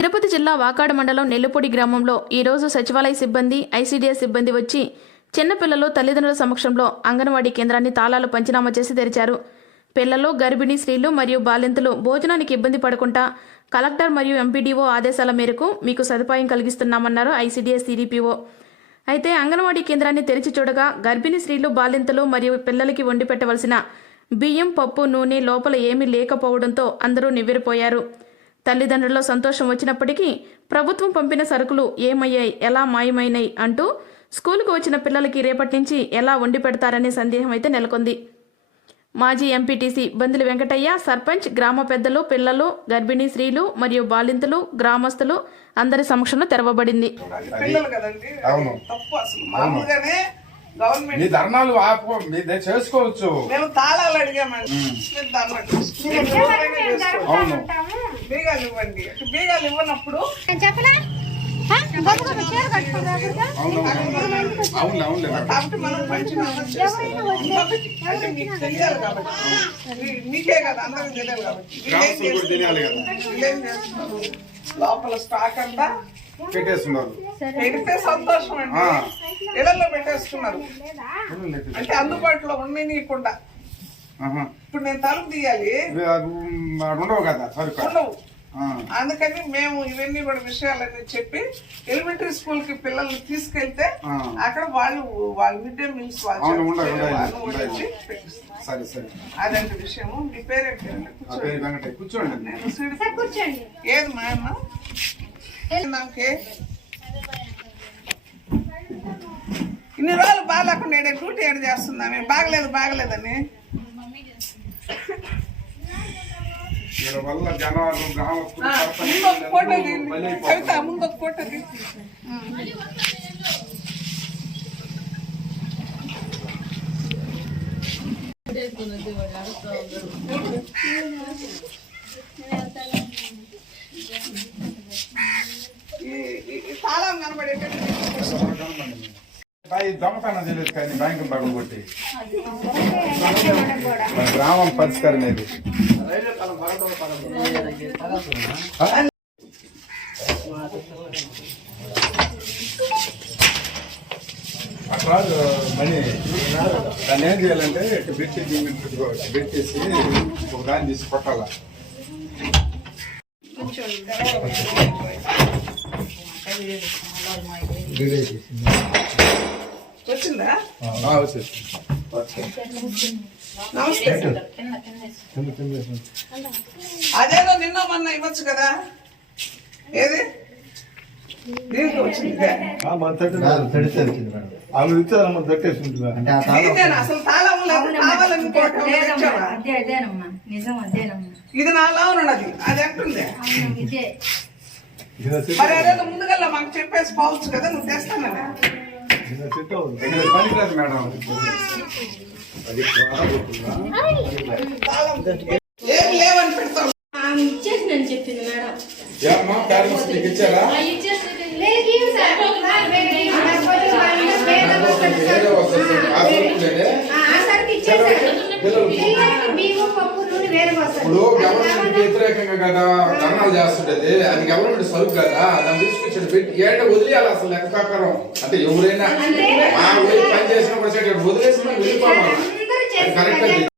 తిరుపతి జిల్లా వాకాడు మండలం నెల్లిపొడి గ్రామంలో ఈరోజు సచివాలయ సిబ్బంది ఐసీడీఎస్ సిబ్బంది వచ్చి చిన్నపిల్లలు తల్లిదండ్రుల సమక్షంలో అంగన్వాడీ కేంద్రాన్ని తాళాలు పంచనామా చేసి తెరిచారు. పిల్లలు గర్భిణీ స్త్రీలు మరియు బాలింతలు భోజనానికి ఇబ్బంది పడకుండా కలెక్టర్ మరియు ఎంపీడీఓ ఆదేశాల మేరకు మీకు సదుపాయం కలిగిస్తున్నామన్నారు ఐసీడీఎస్ సిడిపిఓ అయితే అంగన్వాడీ కేంద్రాన్ని తెరిచి చూడగా గర్భిణీ స్త్రీలు బాలింతలు మరియు పిల్లలకి వండి పెట్టవలసిన బియ్యం పప్పు నూనె లోపల ఏమీ లేకపోవడంతో అందరూ నివ్వెరపోయారు. తల్లిదండ్రుల్లో సంతోషం వచ్చినప్పటికీ ప్రభుత్వం పంపిన సరుకులు ఏమయ్యాయి ఎలా మాయమైనాయి అంటూ స్కూలుకు వచ్చిన పిల్లలకి రేపటి నుంచి ఎలా వండి పెడతారనే సందేహం అయితే నెలకొంది. మాజీ ఎంపీటీసీ బందులు వెంకటయ్య సర్పంచ్ గ్రామ పెద్దలు పిల్లలు గర్భిణీ స్త్రీలు మరియు బాలింతలు గ్రామస్తులు అందరి సమక్షంలో తెరవబడింది. మీ ధర్నాలు ఆపు చేసుకోవచ్చు. మేము తాళాలు అడిగామండి. అవును. బీగాలు ఇవ్వండి. బీగాలు ఇవ్వనప్పుడు మీకు తెలియాలి కాబట్టి. మీ- మీకే కదా అందరికి తెలియాలి కాబట్టి? లోపల స్టాక్ అంతా పెట్టేస్తున్నారు. పెడితే సంతోషం అండి. ఇళ్ళలో పెట్టేస్తున్నారు. అంటే అందుబాటులో ఉండనీయకుండా. ఇప్పుడు నేను తలుపు తీయాలి. ఉండవు కదా సరుకు. ఉండవు. అందుకని మేము ఇవన్నీ కూడా విషయాలన్నీ చెప్పి ఎలిమెంటరీ స్కూల్కి పిల్లల్ని తీసుకెళ్తే. అక్కడ వాళ్ళు వాళ్ళ మిడ్ డే మీల్స్ అదంటే విషయము. మీ పేరేంటి? కూర్చోండి. నేను సీడి- కూర్చోండి. ఏది మా అమ్మ? ఇన్ని రోజులు బాగాలేకుండా నేను డ్యూటీ ఏడు చేస్తున్నామే బాగలేదు బాగలేదని. వీళ్ళ వల్ల జనాలు గ్రామస్తులు తాళం కనబడేటట్టు బాయ్ దొంగతనం చేయలేదు కానీ బ్యాంకు పగలు కొట్టి. మన గ్రామం పరిష్కారం ఇది? అట్లా మనీ. దాన్ని ఏం చేయాలంటే ఇటు పెట్టి దీన్ని పెట్టేసి ఒక దాన్ని తీసి కొట్టాల? వచ్చిందా? నమస్తే. అదేదో నిన్న మొన్న ఇవ్వచ్చు కదా. ఏది? అసలు తాళం ఇది ఉన్నది అది అంటుంది. అవును ఇదే. మరి అదేదో ముందుగల్లా పోవచ్చు కదా నువ్వు తెస్తానని ఇక్కడ పనికిరాదు మేడం తాళం ఏం లేవని చెప్పింది మేడం. ఇప్పుడు వ్యతిరేకంగా కదా ధర్నాలు చేస్తుంటది. అది గవర్నమెంట్ సరుకు కదా దాన్ని తీసుకొచ్చి పెట్టి ఏడ వదిలేయాలి అసలు లెక్క ప్రకారం? అంటే ఎవరైనా మా ఊరి పని చేసిన కూడా సరే వదిలేసి మనం వెళ్ళిపోవాలి. అది కరెక్ట్